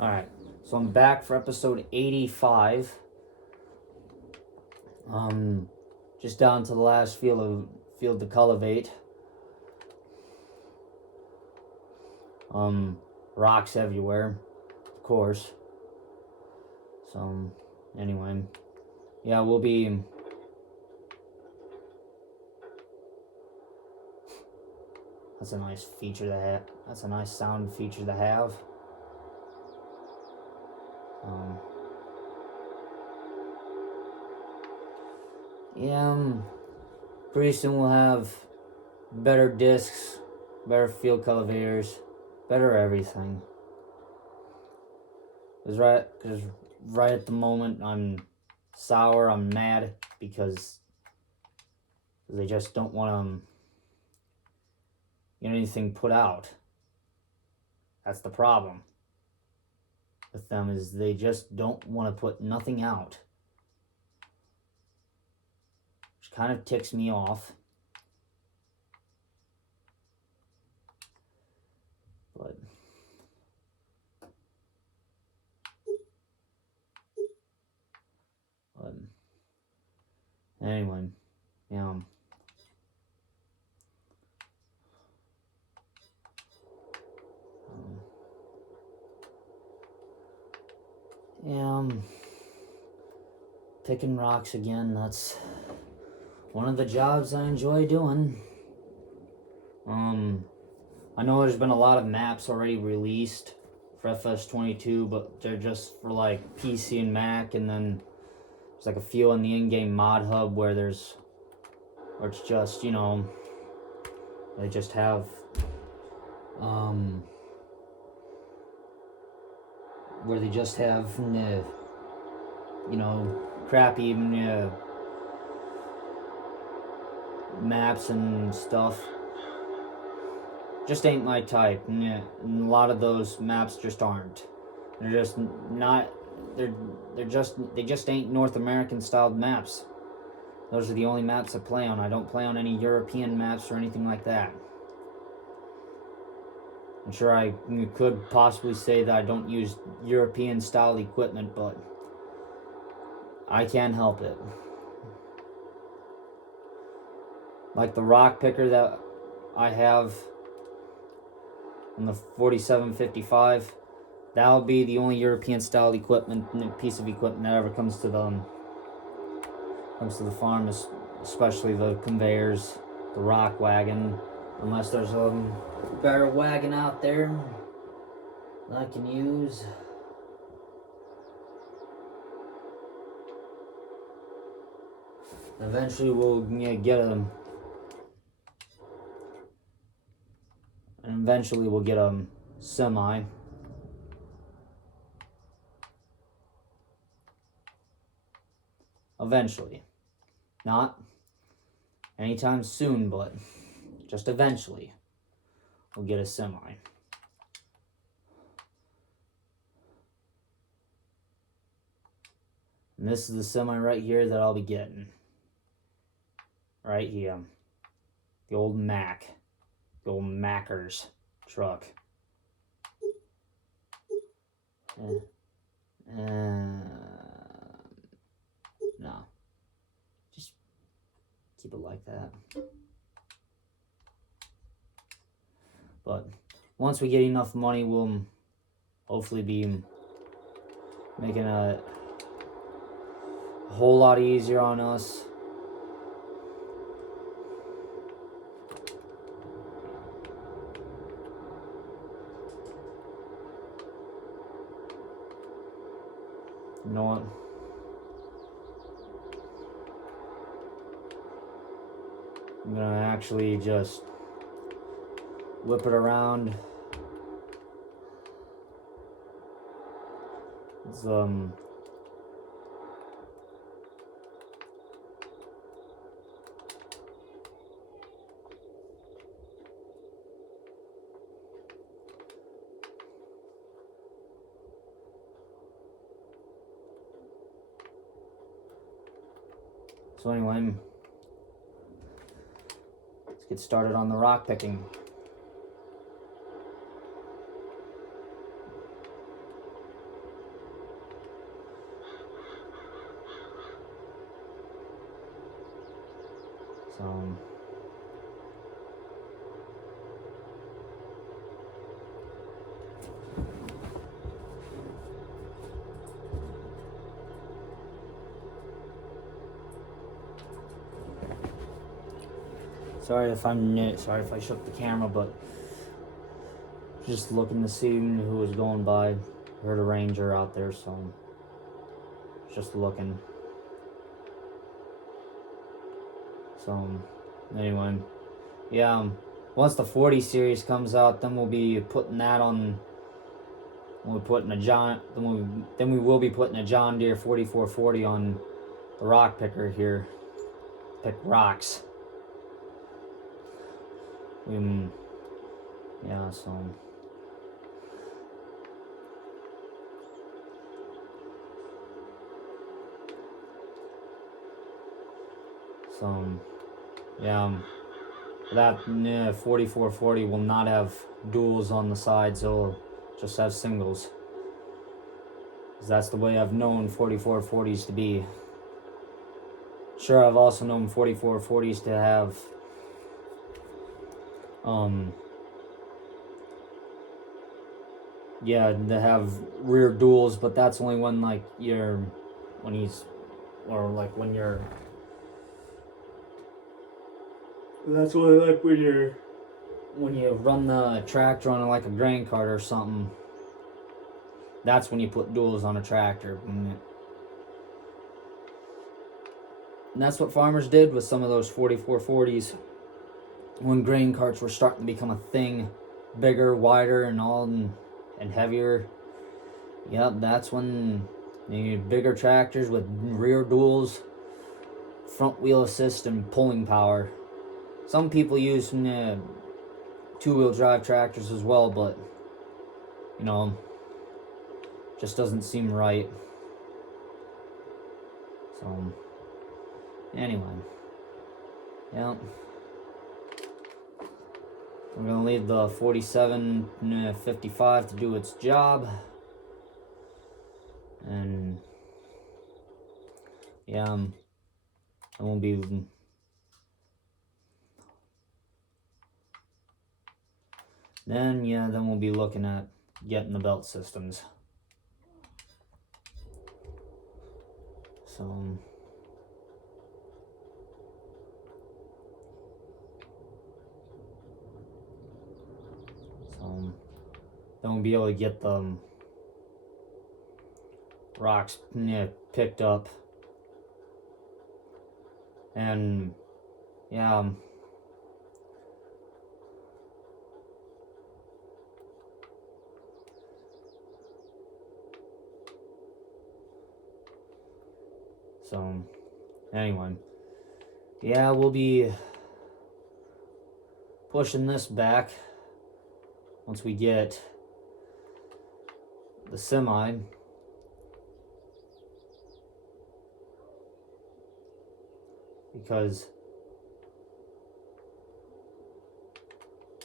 Alright, so I'm back for episode 85. Just down to the last field to cultivate. Rocks everywhere, of course. So, anyway. Yeah, we'll be... That's a nice feature to have. That's a nice sound feature to have. Pretty soon we'll have better discs, better field cultivators, better everything. Cause right at the moment I'm sour, I'm mad because they just don't want to get anything put out. That's the problem with them, is they just don't want to put nothing out. Which kind of ticks me off. But anyway, yeah. Picking rocks again, that's one of the jobs I enjoy doing. I know there's been a lot of maps already released for FS22, but they're just for like PC and Mac, and then there's like a few on the in-game mod hub where it's just, you know, they just have where they just have you know, crappy maps and stuff. Just ain't my type. And a lot of those maps just aren't. They're just not. They just ain't North American styled maps. Those are the only maps I play on. I don't play on any European maps or anything like that. I'm sure I could possibly say that I don't use European style equipment, but I can't help it. Like the rock picker that I have on the 4755, that'll be the only European style equipment, piece of equipment that ever comes to the farm, especially the conveyors, the rock wagon, unless there's a better wagon out there that I can use. Eventually we'll get a semi. Eventually. Not anytime soon, but just eventually we'll get a semi. And this is the semi right here that I'll be getting. Right here. The old Mac. The old Mackers truck. No. Just keep it like that. But once we get enough money, we'll hopefully be making a whole lot easier on us. You know what? I'm gonna actually just whip it around. It's So anyway, let's get started on the rock picking. So sorry if I shook the camera, but just looking to see who was going by. Heard a ranger out there, so just looking. So anyway, yeah. Once the 40 series comes out, then we'll be putting that on. We'll be putting a then we will be putting a John Deere 4440 on the rock picker here. Pick rocks. Yeah, so yeah, that 4440 will not have duals on the sides, it'll just have singles. 'Cause that's the way I've known 4440s to be. Sure, I've also known 4440s to have yeah, to have rear duals, but that's only when like when you're that's only like when you run the tractor on like a grain cart or something. That's when you put duals on a tractor. And that's what farmers did with some of those 4440s when grain carts were starting to become a thing, bigger, wider, and heavier. Yep, that's when you need bigger tractors with rear duals, front wheel assist, and pulling power. Some people use two-wheel drive tractors as well, but just doesn't seem right. So anyway, yeah, we're gonna leave the 4755 to do its job, and yeah, I won't be. Then we'll be looking at getting the belt systems. So then we'll be able to get the rocks picked up, and yeah. So anyway, yeah, we'll be pushing this back once we get the semi. Because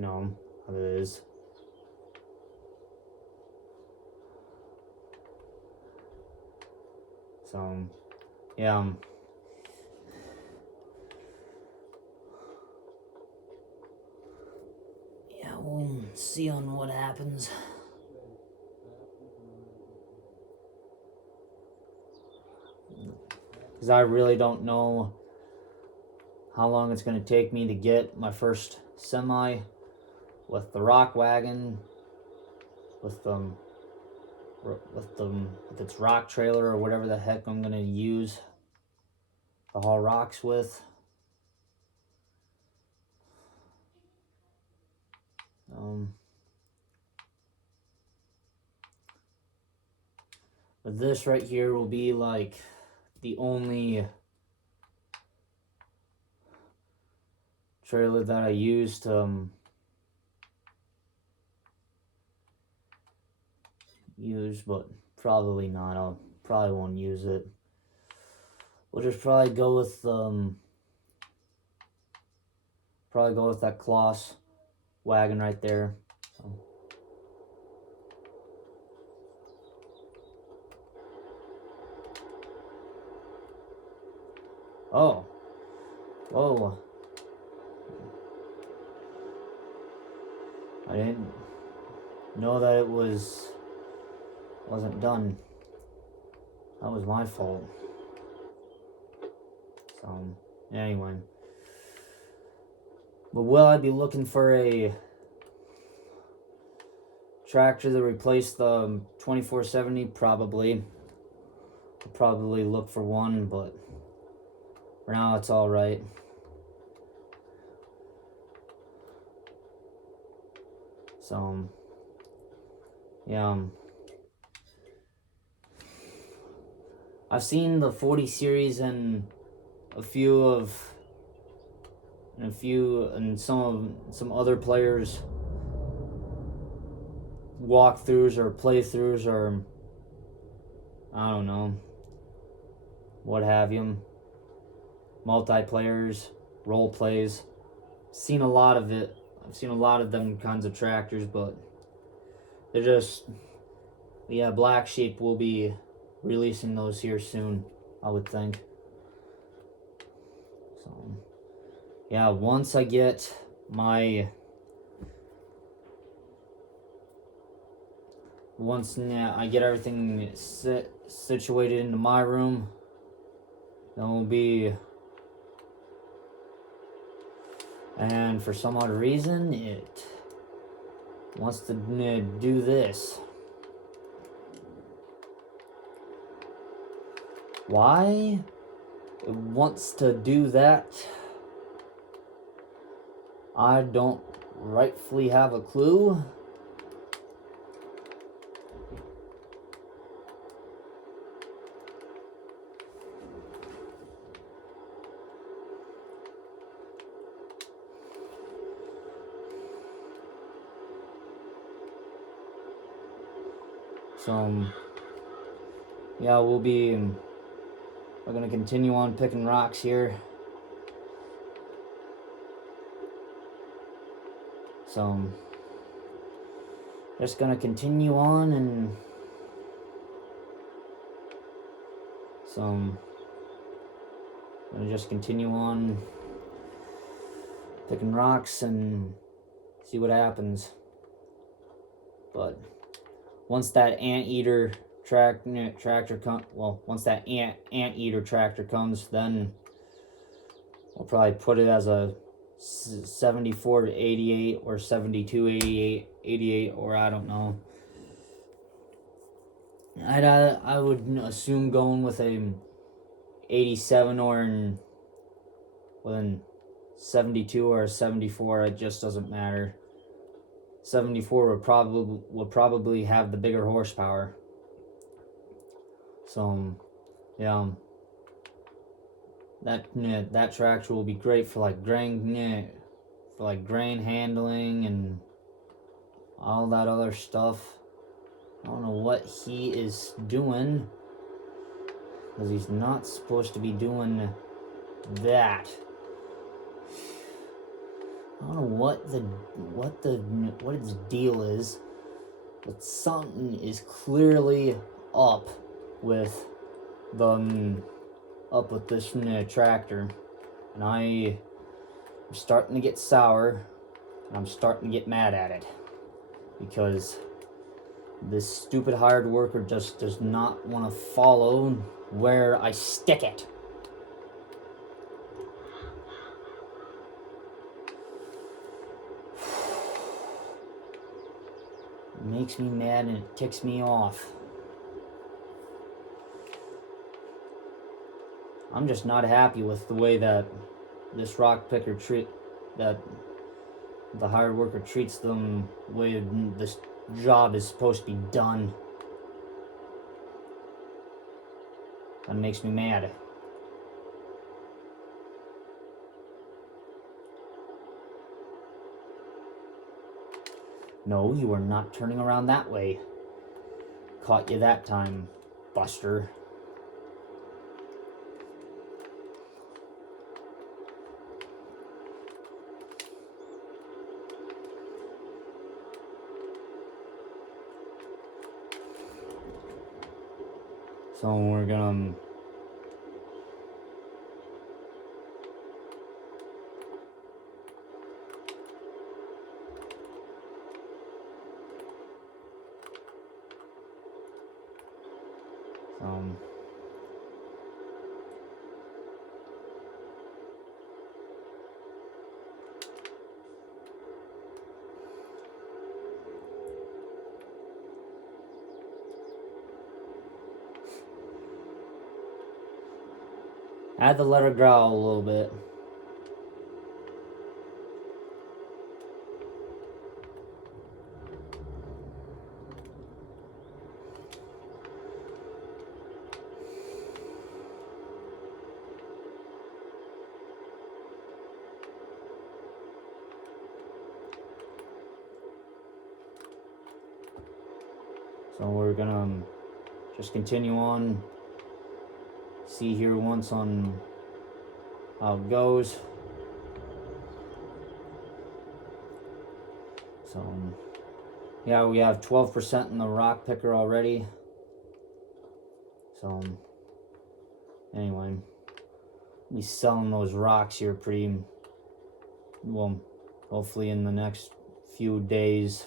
how it is. So yeah. Yeah, we'll see on what happens. Because I really don't know how long it's going to take me to get my first semi with the rock wagon, with its rock trailer or whatever the heck I'm going to use to haul rocks with. But this right here will be like the only trailer that I used to use, but probably not. I'll probably won't use it. We'll just probably go with that Kloss wagon right there. So. Oh, whoa! know that it wasn't done. That was my fault. So, anyway. But will I be looking for a tractor to replace the 2470? Probably. I'll probably look for one, but for now it's alright. So, yeah. I've seen the 40 series and some other players walkthroughs or playthroughs or I don't know, what have you, multiplayers, role plays. Seen a lot of it. I've seen a lot of them kinds of tractors, but they're just, yeah, Black Sheep will be releasing those here soon, I would think. So, yeah, once I get my I get everything situated into my room, then we'll be, and for some odd reason it wants to do this. Why it wants to do that, I don't rightfully have a clue. So, yeah, we're gonna continue on picking rocks here. So, just gonna continue on, and so I'm gonna just continue on picking rocks and see what happens. But once that anteater tractor once that anteater tractor comes, then we'll probably put it as a 74 to 88 or 72 88, or I don't know. I would assume going with a 87 or within 72 or a 74. It just doesn't matter. 74 will probably have the bigger horsepower. So, yeah, that tractor will be great for like grain handling and all that other stuff. I don't know what he is doing, because he's not supposed to be doing that. I don't know what its deal is, but something is clearly up with this tractor, and I'm starting to get sour, and I'm starting to get mad at it, because this stupid hired worker just does not want to follow where I stick it. It makes me mad and it ticks me off. I'm just not happy with the way that this rock picker that the hired worker treats them, the way this job is supposed to be done. That makes me mad. No, you are not turning around that way. Caught you that time, Buster. So we're gonna I had to let her growl a little bit. So we're gonna just continue on, see here once on how it goes. So yeah, we have 12% in the rock picker already. So anyway, be selling those rocks here pretty well, hopefully in the next few days.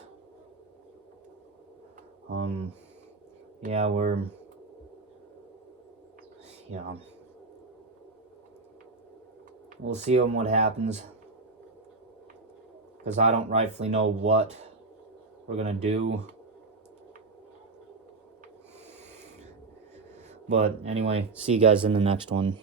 Yeah, we'll see what happens, because I don't rightfully know what we're gonna do. But anyway, see you guys in the next one.